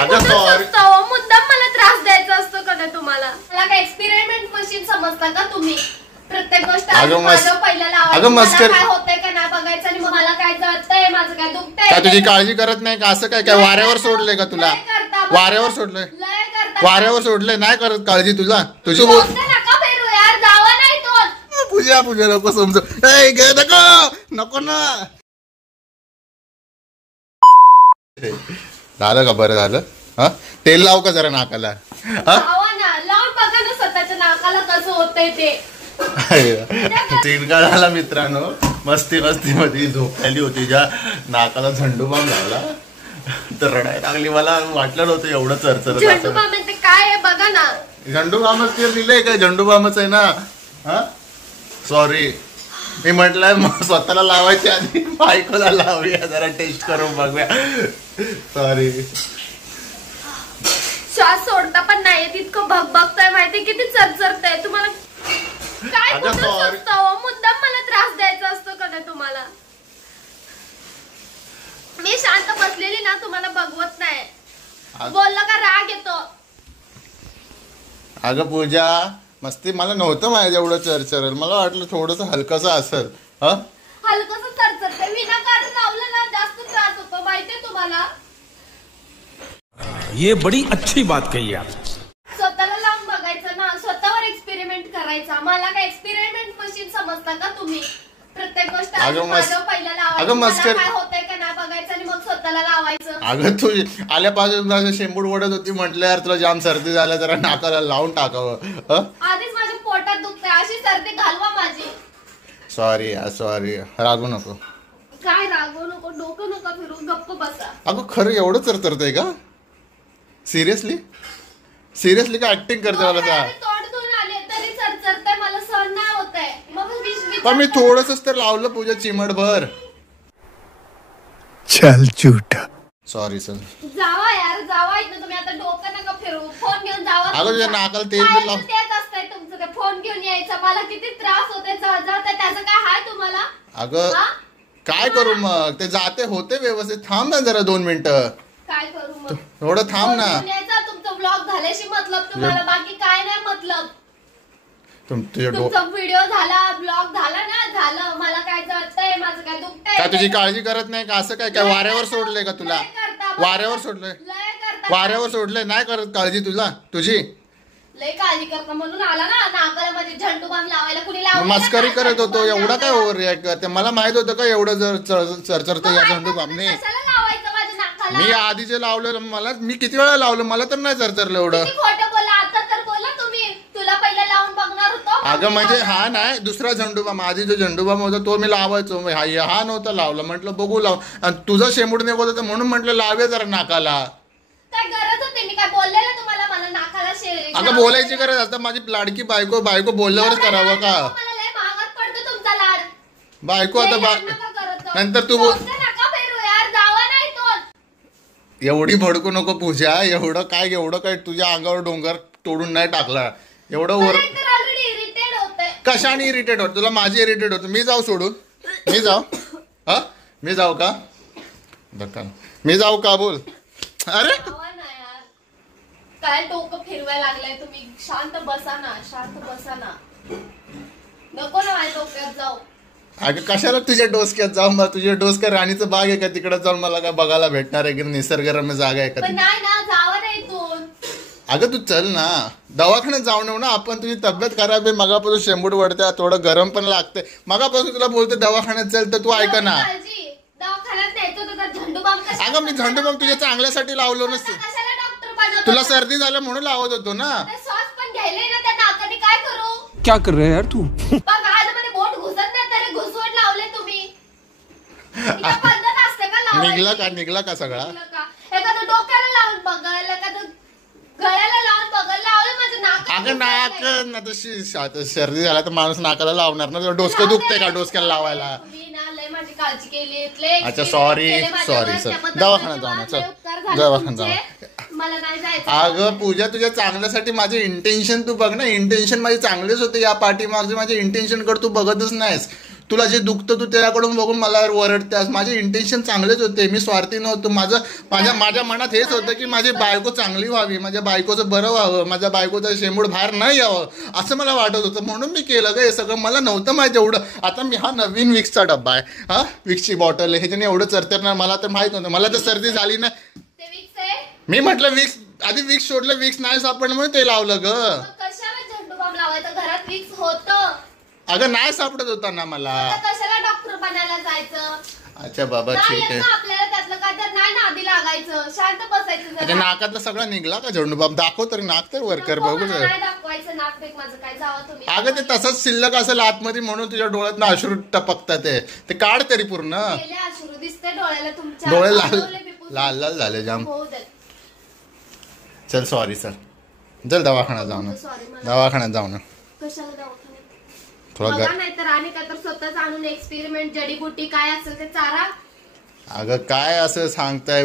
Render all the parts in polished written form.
मुद्दाम मला त्रास द्यायचा असतो का तुम्हाला? मला काय एक्सपेरिमेंट मशीन समजता का तुम्ही? प्रत्येक गोष्ट पहिला लावायचं, काय होतंय का नाही बघायचं आणि मला काय जळतंय, माझं काय दुखतंय. काय तुझी काळजी करत नाही का? असं काय काय वाऱ्यावर सोडलंय का तुला? वाऱ्यावर सोडलंय, वाऱ्यावर सोडलंय, नाही करत काळजी तुला तुझी. नका फिरू यार, जावा नाही तो. पूजा पूजा नको समजू, नको ना. झालं का? बरं झालं. हा तेल लाव का जरा नाकाला? लावून बघा ना स्वतःच्या नाकाला कसं होतंय ते. तिरका झाला मित्रांनो. मस्ती मस्ती मध्ये झोपलेली होती, ज्या नाकाला झंडू बाम लावला तर रडायला लागली. मला वाटलं नव्हतं एवढं चरचरत. झंडू बाम ते काय आहे बघा ना. झंडू बामच ते दिलंय काय? झंडू बामच आहे ना. हा सॉरी, मी म्हटलंय स्वतःला लावायची आधी बायकोला लावूया, जरा टेस्ट करून बघूया. सॉरी. श्वास सोडता पण नाही तितकं भगभगतय, माहिती किती चरचरतय तुम्हाला. काय मुद्दाम मला त्रास द्यायचा असतो का तुम्हाला? मी शांत बसलेली ना, तुम्हाला बघवत नाही. बोललं का राग येतो. अगं पूजा, मस्ती मला नव्हतं माहिती एवढं चरचरल. मला वाटलं थोडस हलकस असेल. हलकस चरचरते, विनाकारण लावलं ना जास्त त्रास होतो, माहितीये तुम्हाला. ये बड़ी अच्छी बात कही आप. स्वतःला लावून बघायचं ना, स्वतःवर एक्सपेरिमेंट करायचा. मला काय एक्सपेरिमेंट मशीन समजता का तुम्ही? प्रत्येक गोष्ट पहिला लावायचं, काय होतंय का नाही बघायचं आणि मग स्वतःला लावायचं. अगं तू आल्यापासून शेंबूड वडत होती, म्हटलं यार तुला जाम सर्दी झाल्या, जरा नाकाला लावून टाकावं. आधीच माझ्या पोटात दुखतंय, अशी सर्दी घालवा माझी. सॉरी सॉरी, रागू नको. काय रागू नको, डोकं नका फिरू, गप्प बसा. अगं खरं एवढं चरचरतंय का? सिरियसली सिरियसली का ऍक्टिंग करते मला? तोंड धुवून आले तरी चरचरतंय, मला सहन नाही होतंय. पण मी थोडंसंच तर लावलं पूजा, चिमटभर. चल झूठा. Sorry sir. जावा यार, जावा इथं तुम्ही. आता डोकं नका फिरू, फोन घेऊन जावा. अगं तुझ्या नाकाला तेल बिल लाव. तेच असतंय तुमचं, ते फोन घेऊन यायचं. मला किती त्रास होते, जळजळतंय, त्याचं काय हाय तुम्हाला? अगं काय करू मग? ते जाते होते व्यवस्थित. थांब ना जरा 2 मिनिटं. काय करू मग? थोडं थांब ना. तुमचं ब्लॉग झाल्याशी मतलब तुम्हाला, बाकी काय नाही मतलब. तुमचा व्हिडिओ झाला, ब्लॉग झाला ना, झालं. मला काय जळतंय, माझं काय दुखतंय. काय तुझी काळजी करत नाही का? असं काय काय वाऱ्यावर सोडलंय का तुला? वाऱ्यावर सोडलंय, वाऱ्यावर सोडलंय, नाही करत काळजी तुला तुझी. लय काळजी करता म्हणून आला ना नाकाला माझे झंडू बाम लावायला. कुणी लावलं? मस्करी करत होतो. एवढा काय ओव्हर रिॲक्ट करते? मला माहित होतं का एवढं जर चरचरतं या झंडू बामने? मी आधी जे लावलं, मला मी किती वेळा लावलं, मला तर नाही चरचरलं एवढं. खोटं बोला, आता तर बोला तुम्ही. तुला पहिला लावून बघणार होतो. अगं म्हणजे हा नाही, दुसरा झंडूबाम. आधी जो झंडूबाम होता तो मी लावायचो, हा नव्हता लावला. म्हटलं बघू लाव, आणि तुझा शेंबूड निघत होता म्हणून म्हटलं लावे जरा नाकाला. काय गरज होती? मी काय बोललेलं तुम्हाला मला नाकाला? अगं बोलायची गरज आता, माझी लाडकी बायको. बायको बोलल्यावरच करावं का? मला लय महागात पडतो तुमचा लाड. बायको आता नंतर तू एवढी भडकू नको पूजा. एवढं काय तुझ्या अंगावर डोंगर तोडून नाही टाकला. एवढं वर कशाने इरिटेट होत? तुला माझी इरिटेट होत. मी जाऊ सोडून? मी जाऊ? मी जाऊ का? मी जाऊ का? बोल. अरे काय डोकं फिरवायला लागलाय तुम्ही? शांत बसा ना, शांत बसा ना. नको ना माझ्या डोक्यात जाऊ. अगं कशाला तुझ्या डोसक्यात जाऊ? मग तुझ्या डोसक्यात राणीचं बाग आहे का? तिकडे जाऊन मला काय बघायला भेटणार आहे की? निसर्गरम्य जागा आहे का? नाही ना, जावा नाही इथून. अगं तू चल ना, दवाखान्यात जाऊन येऊ ना आपण. तुझी तब्येत खराब आहे, मगापासून शेंबूड वडते, थोडं गरम पण लागते. मगापासून तुला बोलते दवाखान्यात चल, तर तू ऐका ना. अगं मी झंडूबाम तुझ्या चांगल्यासाठी लावलो नसतं. तुला सर्दी झालं म्हणून लावत होतो ना. क्या कर रहे यार तू? निघला का सगळा? एखादं डोक्याला लावून बघायला, एखादं गळ्याला लावून बघायला लावलं माझं नाक. अगं नाक ना, सर्दी झाला तर माणूस नाकाला लावणार ना. डोसकं दुखते का डोसक्याला लावायला? माझी काळजी केली. अच्छा सॉरी सर. दवाखान्यात जाऊ ना, चल दवाखान्यात जाऊ. मला नाही जायचं. अगं पूजा तुझ्या चांगल्यासाठी माझे इंटेन्शन तू बघ ना. इंटेन्शन माझे चांगलेच होते. या पाठीमागचे माझे इंटेन्शन कडे तू बघतच नाहीस. तुला जे दुखतं तू त्याच्याकडून बघून मला ओरडतेस. माझे इंटेन्शन चांगलेच होते, मी स्वार्थी नव्हतो. माझ्या मनात हेच होतं की माझी बायको चांगली व्हावी, माझ्या बायकोचं बरं व्हावं, माझ्या बायकोचं शेंबूड बाहेर नाही यावं असं मला वाटत होतं, म्हणून मी केलं ग हे सगळं. मला नव्हतं माहिती एवढं. आता मी हा नवीन विक्सचा डब्बा आहे, हा विक्सची बॉटल आहे, ह्याच्याने एवढं चरतर मला तर माहित नव्हतं. मला तर सर्दी झाली ना, ते विक्स आहे. मी म्हटलं विक्स, आधी विक्स शोधलं, विक्स नाही सापडलं म्हणून ते लावलं ग. मग कशाला झेंडू बाम लावायचं, घरात विक्स होतं. अगं नाही सापडत होता ना मला. आता कशाला डॉक्टर बनायला जायचं. अच्छा बाबा नाही ठीक येत आहे. ना आपल्याला त्यातलं काय, तर नाही नादी लागायचं, शांत बसायचं अच्छा जरा. नाकातला सगळा निघला का झेंडूबाम? दाखव तरी नाक तर वरकर नको, बघू मला जरा. नाही दाखवायचं नाक बेक माझं, काय जावं तुम्ही. अगं ते तसंच शिल्लक असेल आतमध्ये म्हणून तुझ्या डोळ्यात अश्रू टपकतात ते काढ तरी पूर्ण. गेले अश्रू दिसते डोळ्याला तुमच्या. डोळे लाल मागवले बिपूस. लाल लाल झाले जाम. होऊ देत. चल सॉरी सर, चल दवाखान्यात जाऊ ना, Sorry, मला दवाखान्यात जाऊ ना. कशाला दवाखान्यात थोडा बघा, नाही तर आणि काय तर स्वतःच आणून एक्सपेरिमेंट जडीबुटी काय असेल ते चारा. अगं काय असं सांगताय,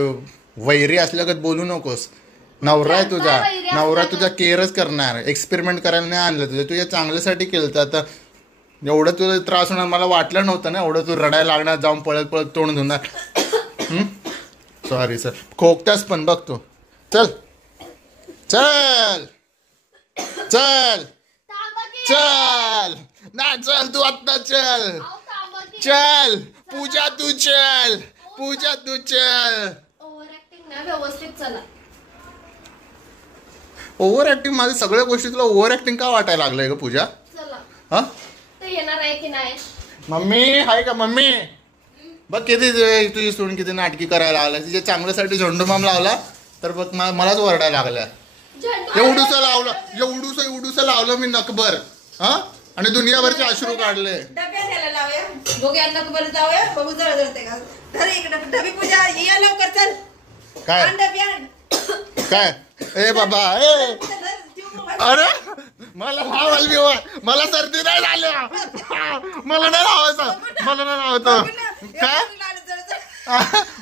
वैरी असल्यागत बोलू नकोस. नवरा आहे तुझा, काय वैरी नवरा असल्यागत? तुझा केअरच करणार, एक्सपेरिमेंट करायला नाही आणलं तुझ्या चांगल्यासाठी केलं. तर आता एवढं तुला त्रास होणार मला वाटलं नव्हतं ना, एवढं तू रडायला लागणार, जाऊन पळत पळत तोंड धुणार. सॉरी सर, खोकतास पण बघ तू. चल चल चल थांबा की. चल ना, चल तू आत्ता चल. अहो, थांबा की. चल पूजा तू चल, पूजा तू चल. ओव्हर ऍक्टिंग नाही, व्यवस्थित चला. ओव्हर ऍक्टिंग, माझ्या सगळ्या गोष्टी तुला ओव्हर ऍक्टिंग का वाटायला लागलंय ग पूजा? चला. हा ते येणार आहे की नाही. मम्मी हाय का मम्मी? बघ किती तुझी सून किती नाटकी करायला लागल्या. तिच्या चांगल्यासाठी झोंडूमाम लावला तर बघ मलाच ओरडायला लागल्या. झेंडू एवढूसं लावलं, एवढूसं लावलं मी नकभर, हा आणि दुनियाभरचे अश्रू काढले. डब्यात यायला लावूया, बघूया नकबर जाऊया, बघू जरा जळते का. तर इकडे डबी पूजा ये लवकर, चल काय आण डबी आण. काय ए बाबा ए, चल, जीव मोबाईल. अरे मला लावायला बिवा, मला सर्दी नाही झाली, मला नाही लावायचं, मला नाही लावायचं. काय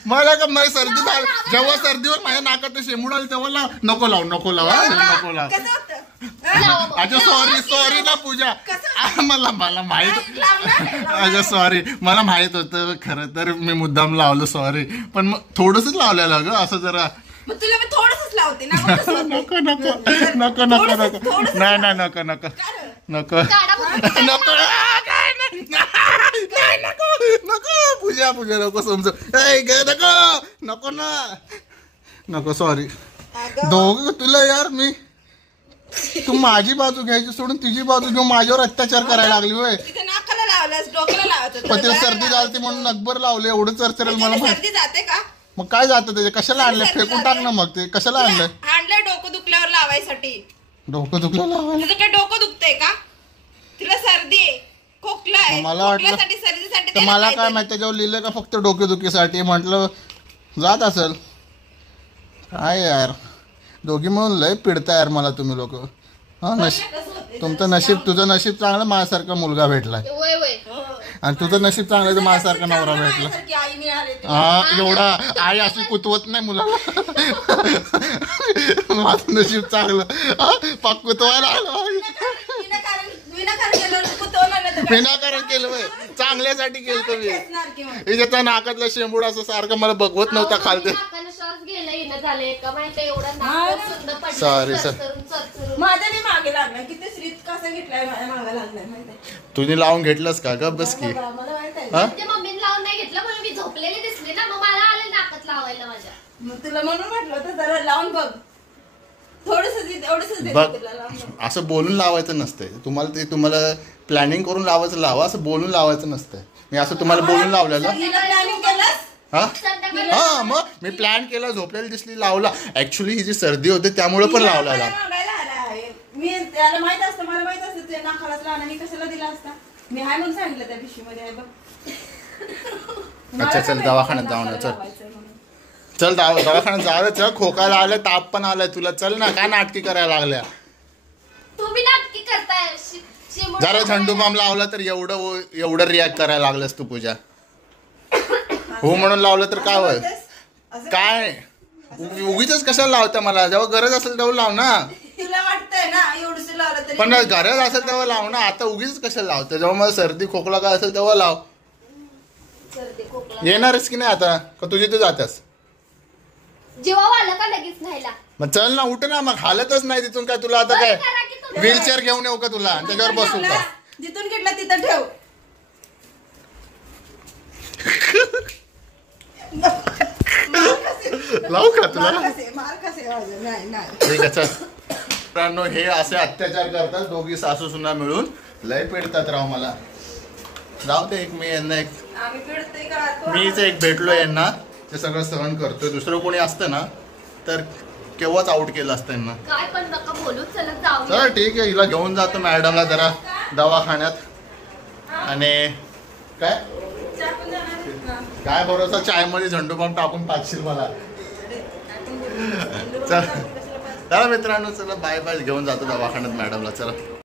मला का माझी सर्दी झाली, जेव्हा सर्दीवर माझ्या नाकात शेंबूड आली तेव्हा नको लावू नको लाव, नको लाव. कसं होतं? अच्छा सॉरी ना पूजा, मला माहित, लावणार? अच्छा सॉरी, मला माहित होतं खरं तर मी मुद्दाम लावलं, सॉरी. पण मग थोडंसंच लावलेलं ग असं जरा. मग तुला मी थोडंसंच लावते ना, मग कसं होतं? नको नको नको नको नको नाही नाही नको नको नको काढा बघू. नको नाही नको नको पूजा नको समज नको नको ना नको सॉरी. अगं, दोघं तुला यार मी, तू माझी बाजू घ्यायची सोडून तिची बाजू घेऊन माझ्यावर अत्याचार करायला लागली होय. तिथे नाकाला लावलंस, डोक्याला लावत होतं. पण तिला सर्दी झाली म्हणून नकभर लावले, एवढं चरचरेल मला त्याने माहिती. सर्दी जाते का? मग काय जातं त्याचे, कशाला आणलं, फेकून टाक ना मग ते, कशाला आणलंय? आणलंय डोकं दुखल्यावर लावायसाठी. डोकं दुखलं लावायला. तुझं काय डोकं दुखतंय का? तिला सर्दी आहे, खोकला आहे, मला वाटलं- खोकल्यासाठी सर्दीसाठी तर त्याला मला काय काहीतरी. माहिती त्याच्यावर लिहिलंय का फक्त डोकेदुखीसाठी, म्हटलं जात असेल. काय यार दोघी म्हणून लय पिडता यार मला तुम्ही लोक. हा कसं होतंय? तुमचं नशीब, तुझं नशीब चांगलं, माझ्यासारखा मुलगा भेटलाय, वय वय. हो. आणि तुझं नशीब चांगलं तर माझ्यासारखा नवरा भेटला. माझ्यासारखी आई मिळाली तुला. हा एवढा आई अशी कुतवत नाही मुलाला. माझं नशीब चांगलं, पाक कुतवायला आलं. विनाकारण केलं, कुतवलं नाही तर काय? विनाकारण केलं होय. चांगल्यासाठी केलं तुम्ही. खेचणार की मग. त्याच्या नाकातला शेंबूड असं सारखं मला बघवत नव्हता खालते. नाकानं श्वास गेलं येणं झालंय का माहिती, एवढं नाक सुंद पडलं, Sorry, sir. चरचरून. माझ्या नाही मागे लागला, किती श्रीत कसा घेतलाय माझ्या मागे लागलाय माहिती आहे? तुझी लावून घेतलंस का ग बस की? मला माहित आहे. हा म्हणजे मम्मीने लावून नाही घेतलं, म्हणून मी झोपलेली दिसली ना, मग मला आले नाकात लावायला माझ्या. मग तुला म्हणून म्हटलं होतं जरा लावून बघ, एवढंच बघ तुला लावून बघ. असं बोलून लावायचं नसतंय तुम्हाला प्लॅनिंग करून लावायचं, लावा, असं बोलून लावायचं नसतंय. मी असं तुम्हाला बोलून लावलेलं. हिला प्लॅनिंग केलंस? हा संध्याकाळी हा मग मी प्लॅन केला, झोपलेली दिसली, लावला. ऍक्च्युली ही जी सर्दी होते त्यामुळे पण लावलेला. मला मागायला आला आहे. मी त्याला माहित असतं, मला माहित असतं तुझ्या नाकालाच लावणार, मी कशाला दिला असता? मी हाय म्हणून सांगितलं त्या पिशवीमध्ये आहे बघ. अच्छा चल दवाखान्यात जाऊ ना, चल चल दवाखान्यात जाऊ, चल खोकायला आलं, ताप पण आलाय तुला, चल ना, काय नाटकी करायला लागल्या. तुम्ही नाटकी करताय. शिमूड जरा झंडूबाम लावला तर एवढं रिॲक्ट करायला लागलंस तू पूजा. हो म्हणून लावलं तर काय होय, असं काय उगीच कशाला लावता मला, जेव्हा गरज असेल तेव्हा लाव ना. तिला वाटतंय ना एवढंच लावलं तरी पण गरज असेल तेव्हा लाव ना, आता उगीच कशाला लावते? जेव्हा मला सर्दी खोकला काय असेल तेव्हा लाव. सर्दी खोकला येणारच की नाही आता का तुझी तू जातेस? जेव्हा आलं का लगेच न्यायला? मग चल ना, उठ ना. मग हालतच नाही तिथून काय तुला आता काय बंद करा की तुम्ही. व्हीलचेअर घेऊन येऊ का तुला आणि त्याच्यावर बसू का? जिथून घेतला तिथं ठेव. लावू का तुला? मार कसे नाही नाही. ठीक आहे चल. मित्रांनो, हे असे अत्याचार करतात दोघी सासू सुना मिळून. लय पेडतात राव मला. जाऊ दे, एक मी यांना एक आम्ही पिडतोय का तू? मीच एक भेटलो यांना, ते सगळं सहन करतोय. दुसरं कोणी असतं ना तर केव्हाच आउट केलं असतं यांना. काय पण नका बोलू, चला जाऊ. चल ठीक आहे, हिला घेऊन जातो मॅडमला जरा दवाखान्यात. आणि काय चहा पण जाणार? काय भरोसा, चाय मध्ये झंडू बाम टाकून पाचशील मला. चल चला मित्रांनो, चला बाय बाय. घेऊन जातो दवाखान्यात मॅडमला. चला.